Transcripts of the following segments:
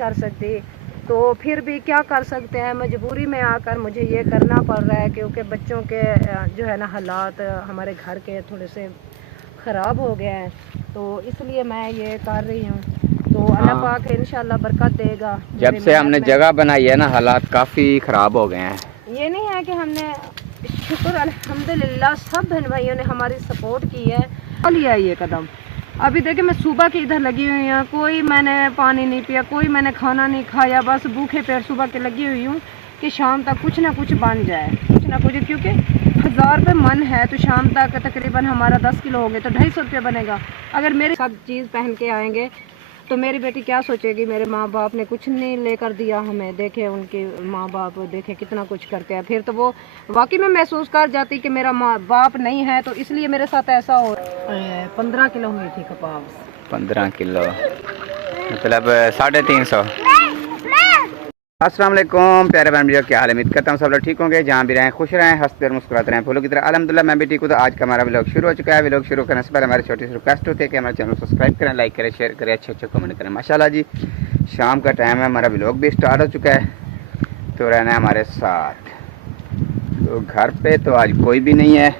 कर सकती, तो फिर भी क्या कर सकते हैं, मजबूरी में आकर मुझे ये करना पड़ रहा है, क्योंकि बच्चों के जो है ना हालात हमारे घर के थोड़े से ख़राब हो गए हैं, तो इसलिए मैं ये कर रही हूँ। तो अल्लाह पाक इंशाल्लाह बरकत देगा। जब से हमने जगह बनाई है ना, हालात काफ़ी ख़राब हो गए हैं। ये नहीं है कि हमने, शुक्र अल्हम्दुलिल्लाह सब बहन भाइयों ने हमारी सपोर्ट की है, लिया ये कदम। अभी देखिए मैं सुबह की इधर लगी हुई हूँ, कोई मैंने पानी नहीं पिया, कोई मैंने खाना नहीं खाया, बस भूखे पेट सुबह के लगी हुई हूँ कि शाम तक कुछ ना कुछ बन जाए, कुछ ना कुछ, क्योंकि 1000 रुपये मन है तो शाम तक तकरीबन हमारा 10 किलो हो गए तो 250 रुपये बनेगा। अगर मेरे सब चीज़ पहन के आएंगे तो मेरी बेटी क्या सोचेगी, मेरे माँ बाप ने कुछ नहीं लेकर दिया हमें, देखे उनके माँ बाप देखे कितना कुछ करते हैं, फिर तो वो वाकई में महसूस कर जाती कि मेरा माँ बाप नहीं है, तो इसलिए मेरे साथ ऐसा हो। 15 किलो हुई थी कपास। 15 किलो मतलब 350। अस्सलाम वालेकुम प्यारे बहन भाइयों, क्या हाल है? उम्मीद करता हूँ सब लोग ठीक होंगे, जहाँ भी रहें खुश रहें, हंसते और मुस्कुराते रहें, फूलों की तरह। अल्हम्दुलिल्लाह मैं भी ठीक हूँ। तो आज का हमारा व्लॉग शुरू हो चुका है। व्लॉग शुरू करने से पहले हमारी छोटी सी रिक्वेस्ट होती है कि हमारे चैनल को सब्सक्राइब करें, लाइक करें, शेयर करें, अच्छे अच्छे कमेंट करें। माशाल्लाह जी शाम का टाइम है, हमारा व्लॉग भी स्टार्ट हो चुका है, तो रहना है हमारे साथ। तो घर पर तो आज कोई भी नहीं है,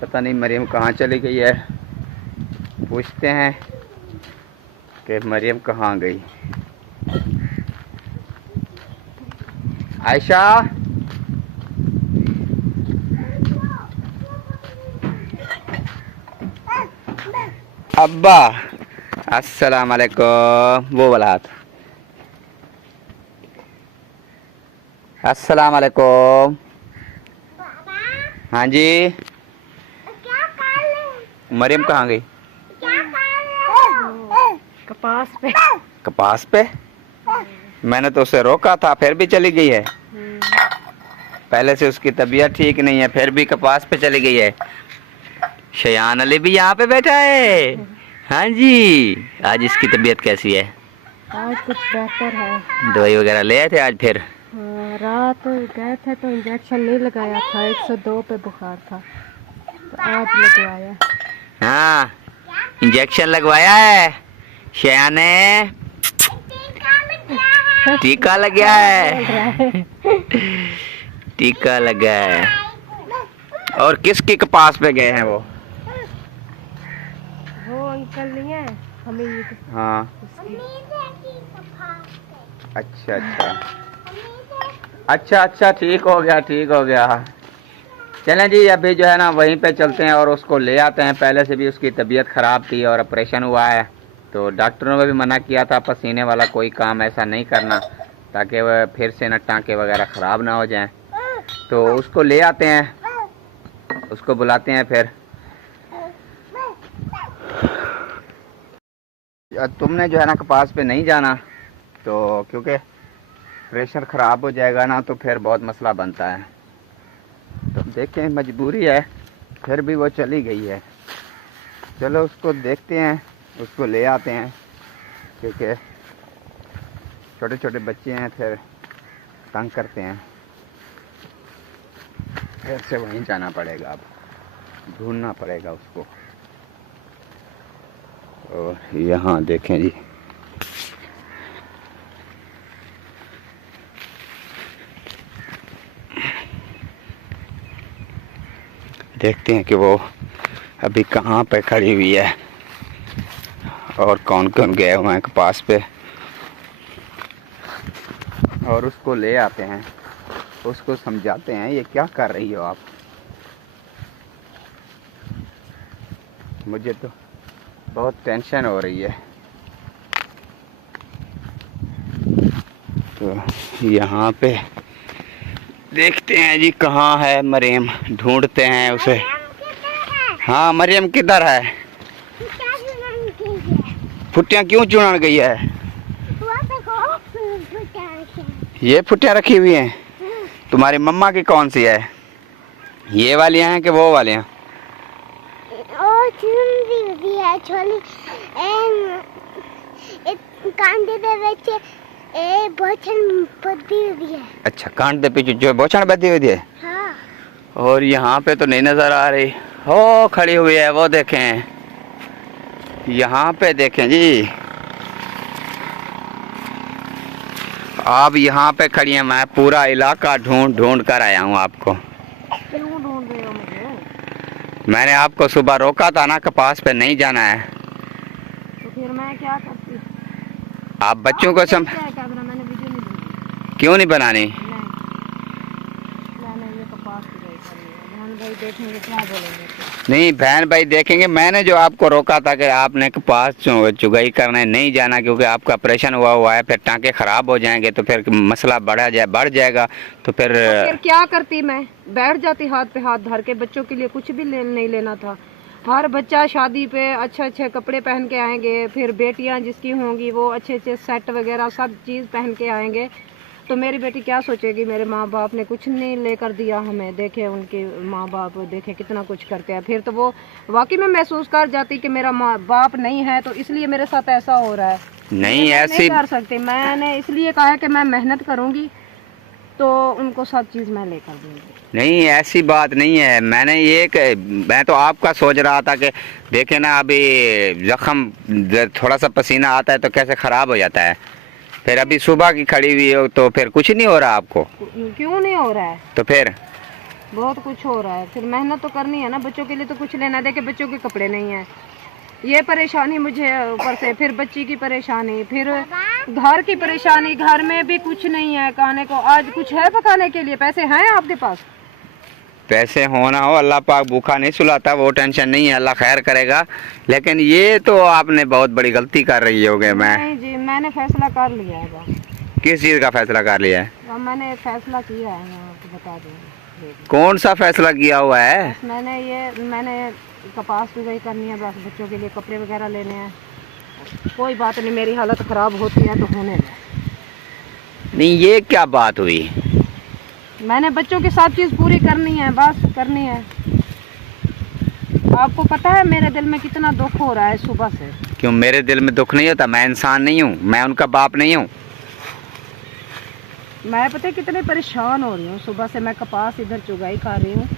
पता नहीं मरियम कहाँ चली गई है, पूछते हैं कि मरियम कहाँ गई। आयशा, अब्बा, अस्सलाम वालेकुम, वो वाला हाथ, अस्सलाम वालेकुम। हाँ जी, क्या कर रहे? मरियम कहाँ गई? क्या कर रहे? कपास पे। कपास पे? मैंने तो उसे रोका था, फिर भी चली गई है। पहले से उसकी तबीयत ठीक नहीं है, फिर भी कपास पे चली गई है। शयान अली भी यहाँ पे बैठा है। हाँ जी, आज इसकी तबीयत कैसी है? आज कुछ बेहतर है। दवाई वगैरह ले आए थे आज? फिर रात गए थे तो इंजेक्शन नहीं लगाया था, 102 पे बुखार था, तो आज लगवाया। हाँ, इंजेक्शन लगवाया है शयान ने, टीका लग गया है, टीका लगा है। और किसकी कपास पे गए हैं वो अंकल नहीं है हमीद। हाँ, अच्छा अच्छा अच्छा अच्छा, ठीक हो गया, ठीक हो गया। चलें जी, अभी जो है ना वहीं पे चलते हैं और उसको ले आते हैं। पहले से भी उसकी तबीयत ख़राब थी और ऑपरेशन हुआ है, तो डॉक्टरों ने भी मना किया था पसीने वाला कोई काम ऐसा नहीं करना, ताकि वह फिर से न टाँके वगैरह ख़राब ना हो जाएं। तो उसको ले आते हैं, उसको बुलाते हैं। फिर तुमने जो है ना कपास पे नहीं जाना, तो क्योंकि प्रेशर ख़राब हो जाएगा ना, तो फिर बहुत मसला बनता है। तो देखें, मजबूरी है, फिर भी वो चली गई है। चलो उसको देखते हैं, उसको ले आते हैं, क्योंकि छोटे छोटे बच्चे हैं, फिर तंग करते हैं। फिर से वहीं जाना पड़ेगा, अब ढूंढना पड़ेगा उसको। और यहाँ देखें जी, देखते हैं कि वो अभी कहाँ पे खड़ी हुई है और कौन कौन गए हुए हैं कपास पे, और उसको ले आते हैं, उसको समझाते हैं ये क्या कर रही हो आप। मुझे तो बहुत टेंशन हो रही है। तो यहाँ पे देखते हैं जी कहाँ है मरियम, ढूंढते हैं उसे। हाँ, मरियम किधर है? फुटियाँ क्यों चुनन गई है? ये फुटियाँ रखी हुई हैं? तुम्हारी मम्मा की कौन सी है? ये वाली हैं कि वो वाली हैं? अच्छा, कांट दे पीछे जो बोछड़ बधी हुई है। हाँ। और यहाँ पे तो नहीं नजर आ रही, हो खड़ी हुई है, वो देखें, यहाँ पे देखें जी। आप यहाँ पे खड़ी हैं, मैं पूरा इलाका ढूंढ ढूंढ कर आया हूँ आपको। क्यों ढूंढ रहे हो मुझे? मैंने आपको सुबह रोका था ना, कपास पे नहीं जाना है। तो फिर मैं क्या करती? आप बच्चों को कैमरा मैंने वीडियो नहीं बनाई। क्यों नहीं बनानी? मैंने ये कपास की गई करनी है, बहन भाई देखेंगे क्या बोलेंगे? नहीं, बहन भाई देखेंगे। मैंने जो आपको रोका था कि आपने कपास चुगाई करने नहीं जाना, क्योंकि आपका ऑपरेशन हुआ है, फिर टाँके ख़राब हो जाएंगे तो फिर मसला बढ़ जाएगा। तो फिर क्या करती? मैं बैठ जाती हाथ पे हाथ धर के। बच्चों के लिए कुछ भी नहीं लेना था। हर बच्चा शादी पे अच्छे अच्छे कपड़े पहन के आएंगे, फिर बेटियां जिसकी होंगी वो अच्छे अच्छे सेट वगैरह सब चीज़ पहन के आएंगे। तो मेरी बेटी क्या सोचेगी? मेरे माँ बाप ने कुछ नहीं लेकर दिया हमें। देखे उनके माँ बाप, देखे कितना कुछ करते हैं। फिर तो वो वाकई में महसूस कर जाती कि मेरा माँ बाप नहीं है, तो इसलिए मेरे साथ ऐसा हो रहा है। नहीं, ऐसी नहीं कर सकती। मैंने इसलिए कहा है कि मैं मेहनत करूँगी तो उनको सब चीज़ मैं लेकर दूँगी। नहीं, ऐसी बात नहीं है। मैं तो आपका सोच रहा था कि देखे ना, अभी जख्म थोड़ा सा पसीना आता है तो कैसे ख़राब हो जाता है। फिर अभी सुबह की खड़ी हुई हो तो फिर कुछ नहीं हो रहा आपको? क्यों नहीं हो रहा है? तो फिर बहुत कुछ हो रहा है। फिर मेहनत तो करनी है ना। बच्चों के लिए तो कुछ लेना है। देखे बच्चों के कपड़े नहीं है, ये परेशानी मुझे ऊपर से, फिर बच्ची की परेशानी, फिर घर की परेशानी। घर में भी कुछ नहीं है खाने को। आज कुछ है पकाने के लिए? पैसे हैं आपके पास? पैसे होना हो, अल्लाह पाक भूखा नहीं सुलाता, वो टेंशन नहीं है, अल्लाह खैर करेगा। लेकिन ये तो आपने बहुत बड़ी गलती कर रही होगे। नहीं जी, मैंने फैसला कर लिया है बस। किस चीज़ का फैसला कर लिया है? मैंने एक फैसला किया है, मैं आपको बता दूँगी। कौन सा फैसला किया हुआ है? मैंने कपास चुगाई करनी है बस। बच्चों के लिए कपड़े वगैरह लेने हैं। कोई बात नहीं, मेरी हालत ख़राब होती है तो होने दे। नहीं, ये क्या बात हुई? मैंने बच्चों की सब चीज़ पूरी करनी है, बस करनी है। आपको पता है मेरे दिल में कितना दुख हो रहा है सुबह से। क्यों मेरे दिल में दुख नहीं होता? मैं इंसान नहीं हूँ? मैं उनका बाप नहीं हूँ? मैं पता है कितने परेशान हो रही हूँ। सुबह से मैं कपास इधर चुगाई कर रही हूँ,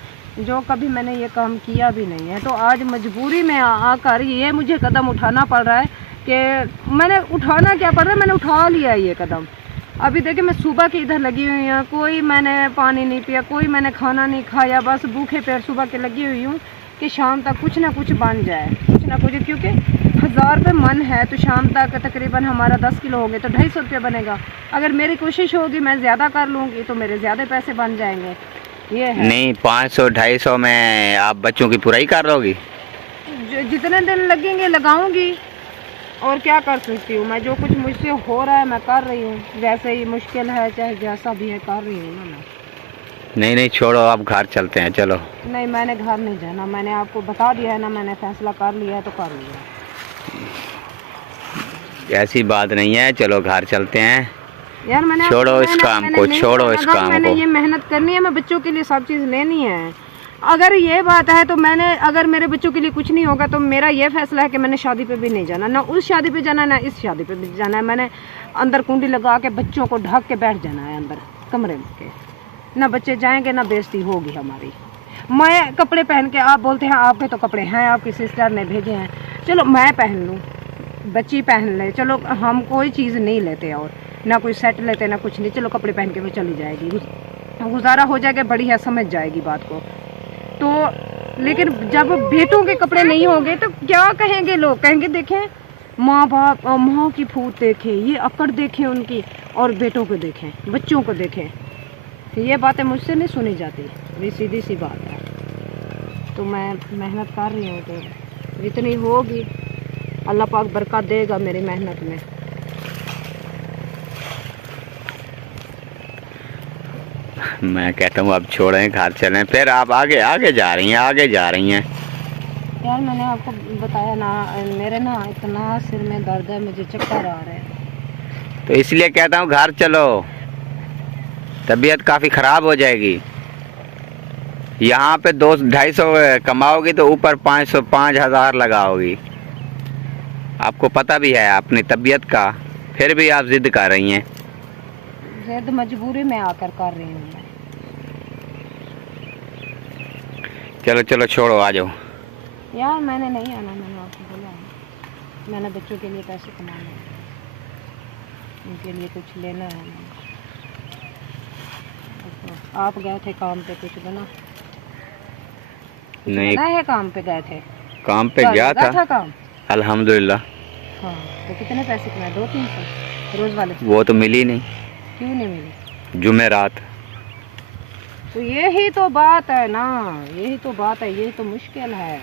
जो कभी मैंने ये काम किया भी नहीं है। तो आज मजबूरी में आकर ये मुझे कदम उठाना पड़ रहा है कि मैंने उठाना क्या पड़ रहा है, मैंने उठा लिया ये कदम। अभी देखिए मैं सुबह की इधर लगी हुई हूँ, कोई मैंने पानी नहीं पिया, कोई मैंने खाना नहीं खाया, बस भूखे पेट सुबह के लगी हुई हूँ कि शाम तक कुछ ना कुछ बन जाए, कुछ ना कुछ। क्योंकि 1000 रुपये मन है तो शाम तक तकरीबन हमारा 10 किलो हो गए तो 250 रुपये बनेगा। अगर मेरी कोशिश होगी मैं ज़्यादा कर लूँगी तो मेरे ज़्यादा पैसे बन जाएंगे। ये है। नहीं, 500-250 में आप बच्चों की पूराई कर लोगी? जितने दिन लगेंगे लगाऊंगी, और क्या कर सकती हूँ मैं। जो कुछ मुझसे हो रहा है मैं कर रही हूँ। जैसे ही मुश्किल है चाहे जैसा भी है कर रही हूँ ना मैं। नहीं, छोड़ो, अब घर चलते हैं, चलो। नहीं, मैंने घर नहीं जाना। मैंने आपको बता दिया है ना, मैंने फैसला कर लिया है तो कर लिया। ऐसी बात नहीं है, चलो घर चलते हैं यार मैंने छोड़ो इस काम को, छोड़ो इस काम मैंने को। ये मेहनत करनी है, मैं बच्चों के लिए सब चीज़ लेनी है। अगर ये बात है तो अगर मेरे बच्चों के लिए कुछ नहीं होगा तो मेरा ये फैसला है कि मैंने शादी पे भी नहीं जाना, ना उस शादी पे जाना ना इस शादी पे भी जाना है। मैंने अंदर कुंडी लगा के बच्चों को ढक के बैठ जाना है अंदर कमरे में के। ना बच्चे जाएंगे ना बेइज्जती होगी हमारी। मैं कपड़े पहन के, आप बोलते हैं आपके तो कपड़े हैं, आपकी सिस्टर ने भेजे हैं, चलो मैं पहन लूँ, बच्ची पहन ले, चलो हम कोई चीज़ नहीं लेते और ना कोई सेट लेते ना कुछ नहीं। चलो कपड़े पहन के वो चली जाएगी, गुजारा हो जाएगा, बड़ी है, समझ जाएगी बात को। तो लेकिन जब बेटों के कपड़े नहीं होंगे तो क्या कहेंगे लोग? कहेंगे देखें माँ बाप, माँ की फूट देखें, ये अकड़ देखें उनकी, और बेटों को देखें, बच्चों को देखें। ये बातें मुझसे नहीं सुनी जाती, ये सीधी सी बात है। तो मैं मेहनत कर रही हूँ तो जितनी होगी अल्लाह पाक बरकत देगा मेरी मेहनत में। मैं कहता हूँ अब छोड़ें, घर चलें। फिर आप आगे जा रही हैं। यार मैंने आपको बताया ना, मेरे ना इतना सिर में दर्द है, मुझे चक्कर आ रहे हैं। तो इसलिए कहता हूँ घर चलो, तबीयत काफ़ी ख़राब हो जाएगी। यहाँ पे 200-250 कमाओगी तो ऊपर 5,000 लगाओगी। आपको पता भी है अपनी तबीयत का, फिर भी आप जिद कर रही हैं। जिद मजबूरी में आकर कर रही हूँ मैं। चलो छोड़ो, आ जाओ। यार मैंने नहीं आना, मैंने आपको बोला है, मैंने बच्चों के लिए पैसे कमाने हैं। इनके लिए कुछ लेना है। आप गए थे काम पे, कुछ बना? नहीं, बना है, काम पे गए थे? काम पे क्या गया लगा था काम? अल्हम्दुलिल्लाह। हाँ, तो कितने पैसे कमाए? 200-300 रोज वाले? वो तो मिली नहीं, क्यों नहीं मिले? जुमेरात। तो यही तो बात है ना, यही तो बात है, यही तो मुश्किल है,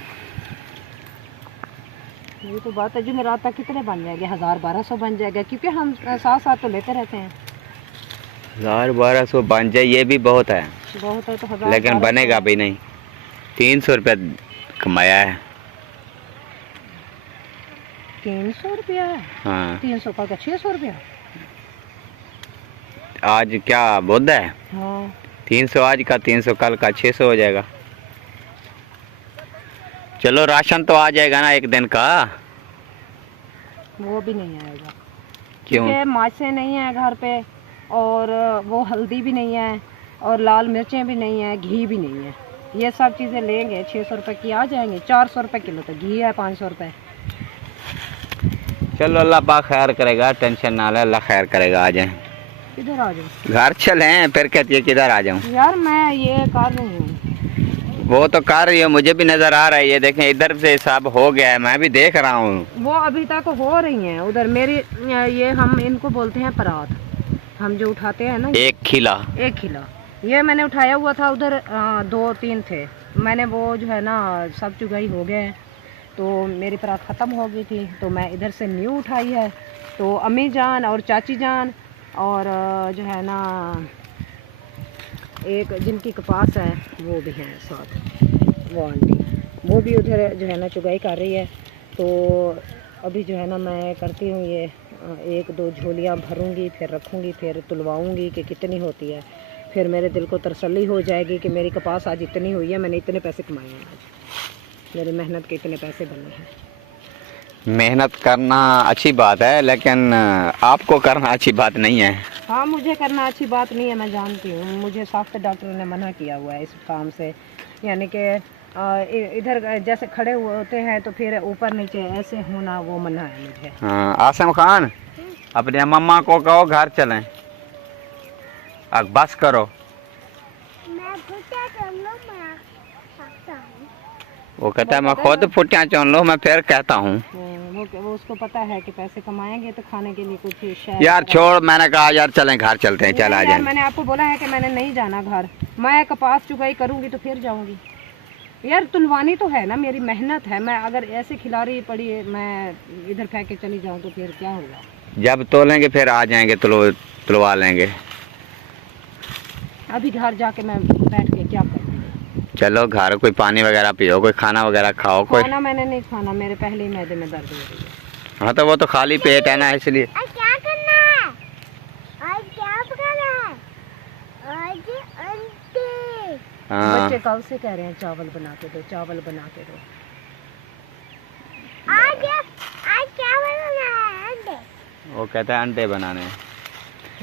यही तो बात है। जुमेरात तक कितने बन जाएंगे? 1000-1200 बन जाएगा, क्योंकि हम साथ साथ तो लेते रहते हैं। 1000-1200 बन जाए ये भी बहुत है, बहुत है तो 1000, लेकिन बनेगा भी नहीं। 300 रुपया कमाया है। 300 रुपया है? हाँ, 300 का 600 रुपया? आज क्या बुध है? हाँ, 300 आज का, 300 कल का, 600 हो जाएगा। चलो राशन तो आ जाएगा ना एक दिन का। वो भी नहीं आएगा, क्यों? क्योंकि माचे नहीं है घर पे, और वो हल्दी भी नहीं है, और लाल मिर्चें भी नहीं है, घी भी नहीं है। ये सब चीज़ें लेंगे 600 रुपये की आ जाएंगे। 400 रुपये किलो तो घी है, 500 रुपये। चलो अल्लाह पाक खैर करेगा, टेंशन ना ले, अल्लाह खैर करेगा। आ जाए, किधर आ जाऊँ? घर चले। फिर कहती है किधर आ जाऊँ? यार मैं ये कर रही हूँ। वो तो कर रही है, मुझे भी नजर आ रहा है। ये देखें इधर से सब हो गया है, मैं भी देख रहा हूँ। वो अभी तक हो रही हैं उधर मेरी, ये हम इनको बोलते हैं परात, हम जो उठाते हैं ना। एक खिला। एक खिला ये मैंने उठाया हुआ था उधर, 2-3 थे। मैंने वो जो है ना सब चुगाई हो गए, तो मेरी परात ख़त्म हो गई थी, तो मैं इधर से न्यू उठाई है। तो अम्मी जान और चाची जान और जो है ना एक जिनकी कपास है वो भी हैं साथ, वो आंटी, वो भी उधर जो है ना चुगाई कर रही है। तो अभी जो है ना मैं करती हूँ ये 1-2 झोलियाँ भरूंगी, फिर रखूँगी, फिर तुलवाऊँगी कि कितनी होती है। फिर मेरे दिल को तसल्ली हो जाएगी कि मेरी कपास आज इतनी हुई है, मैंने इतने पैसे कमाए हैं, आज मेरी मेहनत के इतने पैसे बने हैं। मेहनत करना अच्छी बात है, लेकिन आपको करना अच्छी बात नहीं है। हाँ, मुझे करना अच्छी बात नहीं है, मैं जानती हूँ। मुझे साफ्ट डॉक्टर ने मना किया हुआ है इस काम से, यानी कि इधर जैसे खड़े होते हैं तो फिर ऊपर नीचे ऐसे होना, वो मना है मुझे। हाँ, आसम खान अपने मम्मा को कहो घर चलें, अब बस करो। मैं भुट्टा कर लो, मैं सकता हूँ। वो कहता है मैं खुद फुटियाँ चुन लो, मैं फिर कहता हूँ। वो उसको पता है कि पैसे कमाएंगे तो खाने के लिए कुछ शायद। यार छोड़, मैंने कहा यार चलें घर चलते हैं, चल आ यार जाए। मैंने आपको बोला है कि मैंने नहीं जाना घर, मैं कपास चुगाई करूँगी तो फिर जाऊँगी। यार तुलवानी तो है ना, मेरी मेहनत है। मैं अगर ऐसे खिलाड़ी पड़ी मैं इधर फेंक के चली जाऊँ तो फिर क्या होगा? जब तोलेंगे फिर आ जाएंगे, तुलवा लेंगे। अभी घर जाके मैं बैठ के क्या करूँ? चलो घर कोई पानी वगैरह पियो, कोई खाना वगैरह खाओ। कोई खाना मैंने नहीं खाना, मेरे पहले ही मैदे में दर्द हो रही है। हाँ, तो वो तो खाली पेट है ना, इसलिए। आज क्या करना है? आज क्या पकाना है? आज अंडे। हाँ, बच्चे कल से कह रहे हैं चावल बना के दो, चावल बना के दो। आज आज क्या बनाना है? अंडे। वो कहता है अंडे बनाने हैं।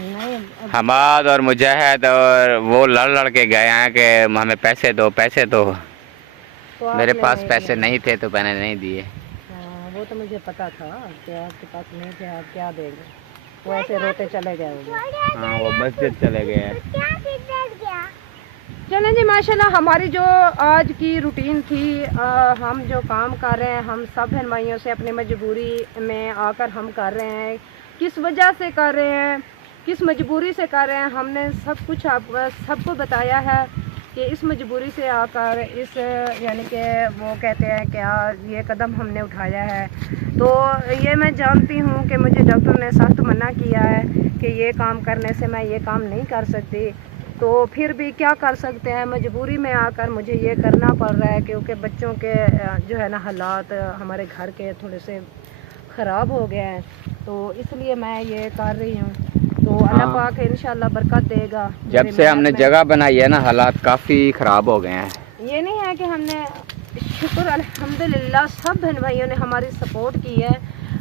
नहीं हमाद और मुजाहिद और वो लड़ के गए हैं कि हमें पैसे दो, पैसे दो। तो मेरे आपने पास नहीं पैसे दिया। नहीं थे तो मैंने नहीं दिए। हाँ, वो तो मुझे पता था कि आपके पास नहीं थे, आप क्या देंगे। वो ऐसे रोते चले गए होंगे। हाँ, वो मस्जिद चले गए हैं। क्या किधर गया? चलें जी, माशाल्लाह हमारी जो आज की रूटीन थी, हम जो काम कर रहे हैं, हम सब बहन भाइयों से अपनी मजबूरी में आकर हम कर रहे हैं। किस वजह से कर रहे हैं, किस मजबूरी से कर रहे हैं, हमने सब कुछ आप सबको बताया है कि इस मजबूरी से आकर इस यानी कि वो कहते हैं कि ये कदम हमने उठाया है। तो ये मैं जानती हूँ कि मुझे डॉक्टर ने सख्त मना किया है कि ये काम करने से मैं ये काम नहीं कर सकती, तो फिर भी क्या कर सकते हैं, मजबूरी में आकर मुझे ये करना पड़ रहा है, क्योंकि बच्चों के जो है ना हालात हमारे घर के थोड़े से ख़राब हो गए हैं, तो इसलिए मैं ये कर रही हूँ। तो अल्लाह पाक इंशाल्लाह बरकत देगा। जब से हमने जगह बनाई है ना, हालात काफ़ी ख़राब हो गए हैं। ये नहीं है कि हमने, शुक्र अल्हम्दुलिल्लाह सब बहन भाइयों ने हमारी सपोर्ट की है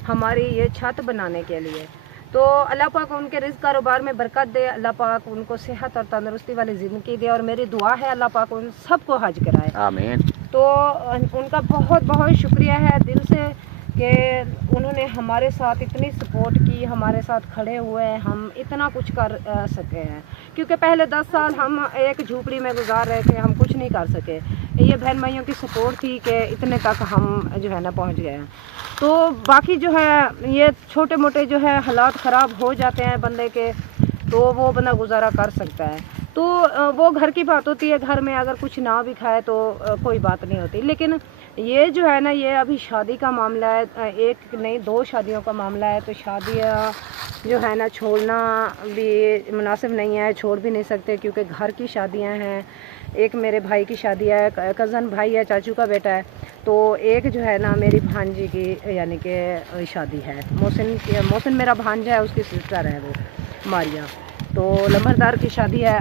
हमारी ये छत बनाने के लिए। तो अल्लाह पाक उनके रिज़्क़ कारोबार में बरकत दे, अल्लाह पाक उनको सेहत और तंदुरुस्ती वाली ज़िंदगी दे, और मेरी दुआ है अल्लाह पाक उन सबको हज कराए। आमीन। तो उनका बहुत बहुत शुक्रिया है दिल से कि उन्होंने हमारे साथ इतनी सपोर्ट की, हमारे साथ खड़े हुए हैं, हम इतना कुछ कर सके हैं। क्योंकि पहले 10 साल हम एक झोपड़ी में गुजार रहे थे, हम कुछ नहीं कर सके। ये बहन भाइयों की सपोर्ट थी कि इतने तक हम जो है ना पहुंच गए हैं। तो बाकी जो है ये छोटे मोटे जो है हालात ख़राब हो जाते हैं बंदे के, तो वो बंदा गुजारा कर सकता है। तो वो घर की बात होती है, घर में अगर कुछ ना भी खाए तो कोई बात नहीं होती। लेकिन ये जो है ना, ये अभी शादी का मामला है, एक नहीं 2 शादियों का मामला है। तो शादियाँ जो है ना छोड़ना भी मुनासिब नहीं है, छोड़ भी नहीं सकते क्योंकि घर की शादियाँ हैं। एक मेरे भाई की शादी है, कज़न भाई है, चाचू का बेटा है। तो एक जो है ना मेरी भांजी की यानी कि शादी है। मोहसिन मेरा भांजा है, उसकी सिस्टर है वो मारिया। तो लंबरदार की शादी है।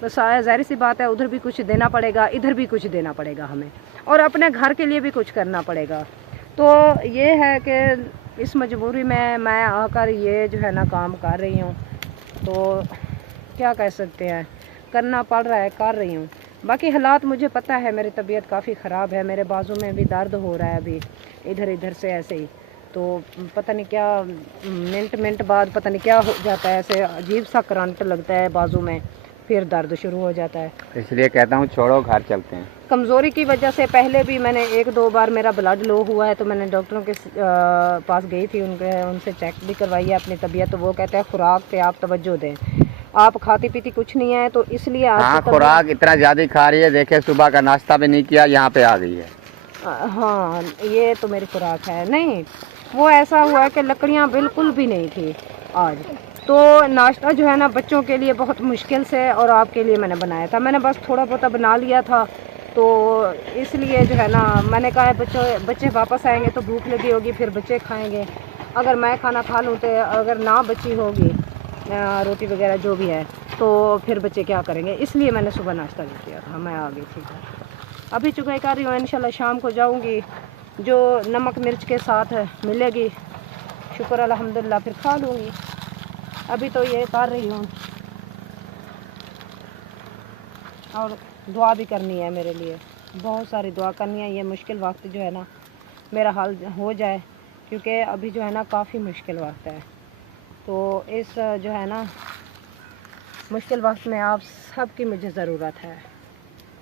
तो ज़ाहिर सी बात है, उधर भी कुछ देना पड़ेगा, इधर भी कुछ देना पड़ेगा हमें, और अपने घर के लिए भी कुछ करना पड़ेगा। तो ये है कि इस मजबूरी में मैं आकर ये जो है ना काम कर रही हूँ। तो क्या कह सकते हैं, करना पड़ रहा है, कर रही हूँ। बाकी हालात मुझे पता है, मेरी तबीयत काफ़ी ख़राब है, मेरे बाजू में भी दर्द हो रहा है अभी इधर से ऐसे ही। तो पता नहीं क्या मिनट बाद पता नहीं क्या हो जाता है, ऐसे अजीब सा करंट लगता है बाजू में, फिर दर्द शुरू हो जाता है। इसलिए कहता हूँ छोड़ो, घर चलते हैं। कमज़ोरी की वजह से पहले भी मैंने 1-2 बार मेरा ब्लड लो हुआ है, तो मैंने डॉक्टरों के पास गई थी, उनसे चेक भी करवाई है अपनी तबीयत। तो वो कहते हैं खुराक पे आप तवज्जो दें, आप खाती पीती कुछ नहीं है, तो इसलिए हाँ, खुराक इतना ज़्यादा खा रही है, देखे सुबह का नाश्ता भी नहीं किया, यहाँ पे आ गई है। हाँ, ये तो मेरी खुराक है। नहीं, वो ऐसा हुआ है कि लकड़ियाँ बिल्कुल भी नहीं थी आज। तो नाश्ता जो है ना बच्चों के लिए बहुत मुश्किल से और आपके लिए मैंने बनाया था। मैंने बस थोड़ा बहुत बना लिया था, तो इसलिए जो है ना मैंने कहा बच्चे वापस आएंगे तो भूख लगी होगी, फिर बच्चे खाएंगे। अगर मैं खाना खा लूँ तो अगर ना बची होगी रोटी वगैरह जो भी है, तो फिर बच्चे क्या करेंगे। इसलिए मैंने सुबह नाश्ता नहीं किया था, मैं आ गई थी। अभी चुकाई कर रही हूँ, इंशाल्लाह शाम को जाऊँगी, जो नमक मिर्च के साथ मिलेगी शुक्र अल्हम्दुलिल्लाह फिर खा लूँगी। अभी तो ये कर रही हूँ, और दुआ भी करनी है मेरे लिए, बहुत सारी दुआ करनी है। ये मुश्किल वक्त जो है ना मेरा हल हो जाए, क्योंकि अभी जो है ना काफ़ी मुश्किल वक्त है। तो इस जो है ना मुश्किल वक्त में आप सब की मुझे ज़रूरत है।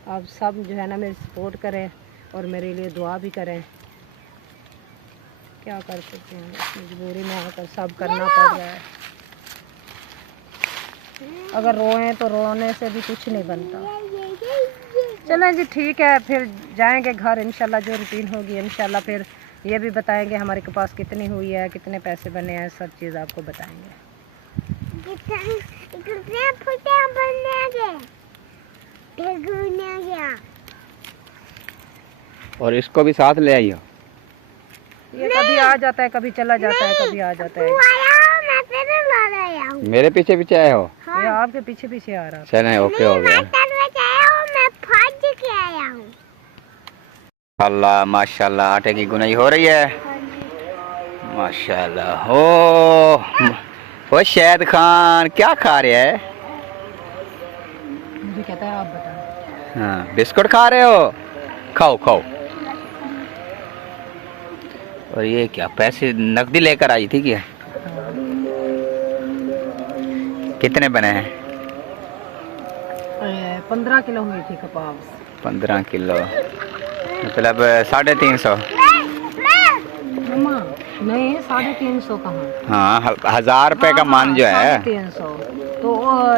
आप सब जो है ना मेरी सपोर्ट करें और मेरे लिए दुआ भी करें। क्या कर सकते हैं, मजबूरी में आकर सब करना पड़ रहा है। अगर रोएं तो रोने से भी कुछ नहीं बनता। चलें जी, ठीक है, फिर जाएंगे घर इंशाल्लाह। जो रूटीन होगी इंशाल्लाह फिर ये भी बताएंगे हमारे के पास कितनी हुई है, कितने पैसे बने हैं, सब चीज़ आपको बताएंगे। और इसको भी साथ ले आइयो। ये कभी आ जाता है, कभी चला जाता है, कभी आ जाता है। मेरे पीछे पीछे आए हो? ये आपके पीछे पीछे आ रहा। चलें, ओके हो गया। अल्लाह माशाल्लाह, आटे की गुनाई हो रही है माशाल्लाह। ओ शहद खान क्या खा रहे है? मुझे कहता है आप बताओ। हाँ, बिस्कुट खा रहे हो? खाओ खाओ। और ये क्या पैसे नकदी लेकर आई थी क्या? कितने बने हैं? 15 किलो हुई थी कपास। 15 किलो मतलब 350। नहीं, 350 कहाँ? हाँ, 1000 रुपए का मान जो है 350। तो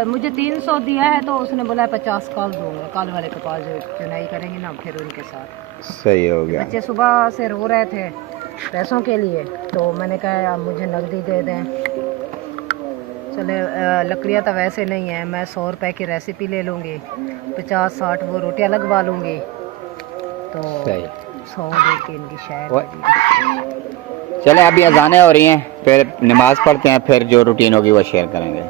मुझे 300 दिया है, तो उसने बोला 50 कल दूंगा। कल वाले कपास जो चुनाई करेंगे ना, फिर उनके साथ। सही हो गया। बच्चे सुबह से रो रहे थे पैसों के लिए, तो मैंने कहा आप मुझे नकदी दे दें। चले, लकड़ियाँ तो वैसे नहीं है, मैं 100 रुपए की रेसिपी ले लूँगी, 50-60 वो रोटियाँ लगवा लूँगी, तो 100 दे के इनकी शायद। चले, अभी अजानें हो रही हैं, फिर नमाज पढ़ते हैं, फिर जो रूटीन होगी वो शेयर करेंगे।